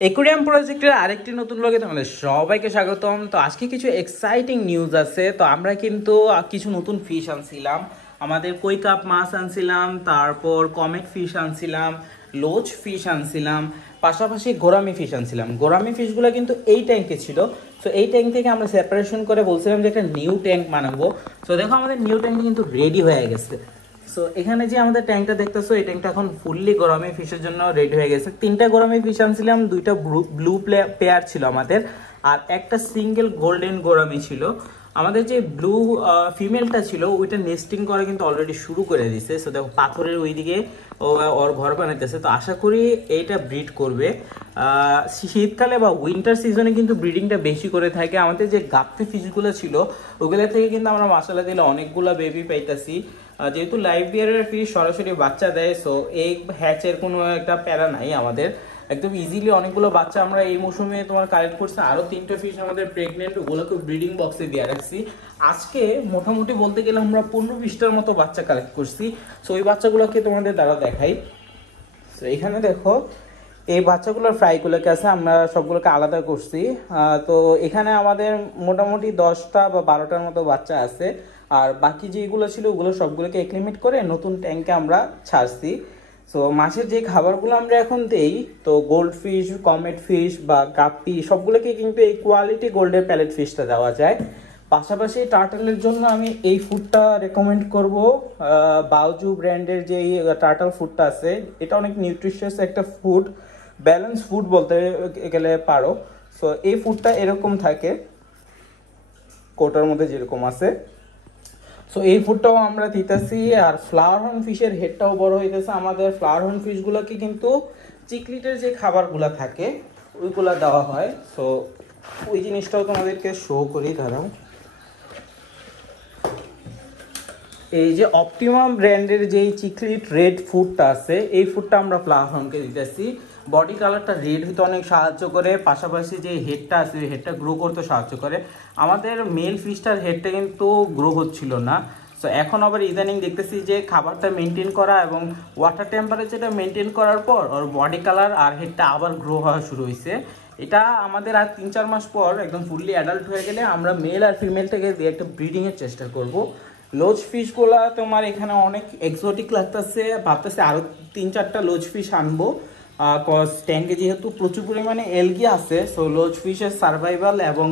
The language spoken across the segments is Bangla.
একুরিয়াম প্রজেক্টের আরেকটি নতুন ব্লগে তোমাদের সবাইকে স্বাগতম। তো আজকে কিছু এক্সাইটিং নিউজ আছে। তো আমরা কিন্তু কিছু নতুন ফিশ আনছিলাম, আমাদের কই কাপ মাছ আনছিলাম, তারপর কমেট ফিশ আনছিলাম, লোচ ফিশ আনছিলাম, পাশাপাশি গোরামি ফিশ আনছিলাম। গোরামি ফিশগুলো কিন্তু এই ট্যাঙ্কে ছিল। তো এই ট্যাঙ্ক থেকে আমরা সেপারেশন করে বলছিলাম যে একটা নিউ ট্যাঙ্ক বানাবো। তো দেখো আমাদের নিউ ট্যাঙ্ক কিন্তু রেডি হয়ে গেছে। সো এখানে যে আমাদের ট্যাঙ্কটা দেখতেছো, এই ট্যাঙ্কটা এখন ফুললি গোরামি ফিশের জন্য রেডি হয়ে গেছে। 3টা গোরামি ফিশ আনছিলাম, 2টা ব্লু পেয়ার ছিল আমাদের, আর একটা সিঙ্গেল গোল্ডেন গোরামি ছিল। আমাদের যে ব্লু ফিমেলটা ছিল ওইটা নেস্টিং করা কিন্তু অলরেডি শুরু করে দিছে। সো দেখো পাথরের ওইদিকে ওর ঘর বানাইতেছে। তো আশা করি এইটা ব্রিড করবে। শীতকালে বা উইন্টার সিজনে কিন্তু ব্রিডিংটা বেশি করে থাকে। আমাদের যে গাপ্পি ফিশগুলো ছিল ওগুলো থেকে কিন্তু আমরা মাশাআল্লাহ দিলে অনেকগুলো বেবি পাইতেছি। যেহেতু লাইভ বিয়ারের ফিশ সরাসরি বাচ্চা দেয়, সো এই হ্যাচের কোনো একটা প্যারা নাই আমাদের, একদম ইজিলি অনেকগুলো বাচ্চা আমরা এই মৌসুমে তোমার কালেক্ট করছি। আরও 3টা ফিশ আমাদের প্রেগনেন্ট, ওগুলোকে ব্রিডিং বক্সে দিয়ে রাখছি। আজকে মোটামুটি বলতে গেলে আমরা 15-20টার মতো বাচ্চা কালেক্ট করছি। সো ওই বাচ্চাগুলোকে তোমাদের দ্বারা দেখাই। তো এখানে দেখো এই বাচ্চাগুলোর ফ্রাইগুলোকে আছে, আমরা সবগুলোকে আলাদা করছি। তো এখানে আমাদের মোটামুটি 10টা বা 12টার মতো বাচ্চা আছে। আর বাকি যেগুলো ছিল ওগুলো সবগুলোকে এক্লিমেট করে নতুন ট্যাঙ্কে আমরা ছাড়ছি। সো মাছের যে খাবারগুলো আমরা এখন দেই, তো গোল্ড ফিশ, কমেট ফিশ বা গাপ্পি সবগুলোকে কিন্তু এই কোয়ালিটি গোল্ডের প্যালেট ফিশটা দেওয়া যায়। পাশাপাশি টার্টলের জন্য আমি এই ফুডটা রেকমেন্ড করব, বাউজু ব্র্যান্ডের যে টার্টল ফুডটা আছে। এটা অনেক নিউট্রিশিয়াস একটা ফুড, ব্যালেন্স ফুড বলতে গেলে পারো। সো এই ফুডটা এরকম থাকে, কোটার মধ্যে যেরকম আছে। সো এই ফুডটাও আমরা দিতেছি। আর ফ্লাওয়ার হর্ন ফিশের হেডটাও বড় হইতেছে আমাদের। ফ্লাওয়ার হর্ন ফিশগুলোকে কিন্তু চিকলিটের যে খাবারগুলো থাকে ওইগুলো দেওয়া হয়। সো ওই জিনিসটাও তোমাদেরকে শো করি, দাঁড়াও। এই যে অপটিমাম ব্র্যান্ডের যেই চিকলিট রেড ফুডটা আছে, এই ফুডটা আমরা ফ্লাওয়ার হর্নকে দিতেছি। বডি কালারটা রেড হতে অনেক সাহায্য করে, পাশাপাশি যে হেডটা আছে ওই হেডটা গ্রো করতে সাহায্য করে। আমাদের মেল ফিশটার হেডটা কিন্তু গ্রো হচ্ছিল না। সো এখন আবার ইদানিং দেখতেছি যে খাবারটা মেনটেন করা এবং ওয়াটার টেম্পারেচারটা মেনটেন করার পর ওর বডি কালার আর হেডটা আবার গ্রো হওয়া শুরু হয়েছে। এটা আমাদের আর 3-4 মাস পর একদম ফুললি অ্যাডাল্ট হয়ে গেলে আমরা মেল আর ফিমেলটাকে দিয়ে একটা ব্রিডিংয়ের চেষ্টা করব। লোজ ফিশগুলা তোমার এখানে অনেক এক্সোটিক লাগতেছে, ভাবতেছে আরও 3-4টা লোজ ফিশ আনবো। কজ ট্যাঙ্কে যেহেতু প্রচুর পরিমাণে এলগি আছে, সো লোজ ফিশের সার্ভাইভাল এবং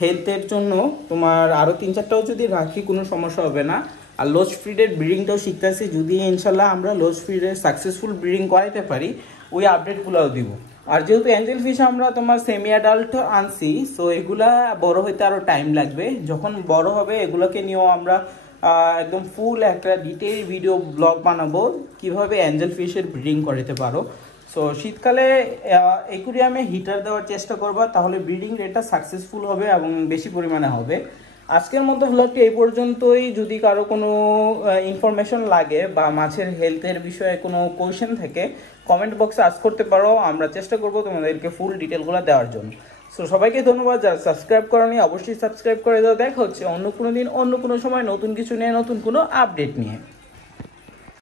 হেলথের জন্য তোমার আরও 3-4টাও যদি রাখি কোনো সমস্যা হবে না। আর লোজ ফিডের ব্রিডিংটাও শিখতেছি, যদি ইনশাল্লাহ আমরা লোজ ফিডের সাকসেসফুল ব্রিডিং করাইতে পারি ওই আপডেটগুলোও দিব। আর যেহেতু অ্যাঞ্জেল ফিশ আমরা তোমার সেমি অ্যাডাল্ট আনছি, সো এগুলা বড় হইতে আরও টাইম লাগবে। যখন বড় হবে এগুলোকে নিয়েও আমরা একদম ফুল একটা ডিটেইল ভিডিও ব্লগ বানাবো কিভাবে অ্যাঞ্জেল ফিশের ব্রিডিং করাতে পারো। সো শীতকালে অ্যাকুরিয়ামে হিটার দেওয়ার চেষ্টা করবা, তাহলে ব্রিডিং রেটটা সাকসেসফুল হবে এবং বেশি পরিমাণে হবে। আজকের মতো ব্লগটি এই পর্যন্তই। যদি কারো কোনো ইনফরমেশন লাগে বা মাছের হেলথের বিষয়ে কোনো কোয়েশ্চেন থাকে কমেন্ট বক্সে আস্ক করতে পারো, আমরা চেষ্টা করবো তোমাদেরকে ফুল ডিটেলগুলো দেওয়ার জন্য। সো সবাইকে ধন্যবাদ, যারা সাবস্ক্রাইব করোনি অবশ্যই সাবস্ক্রাইব করে দাও। দেখা হচ্ছে অন্য কোনো দিন অন্য কোনো সময় নতুন কিছু নিয়ে, নতুন কোনো আপডেট নিয়ে।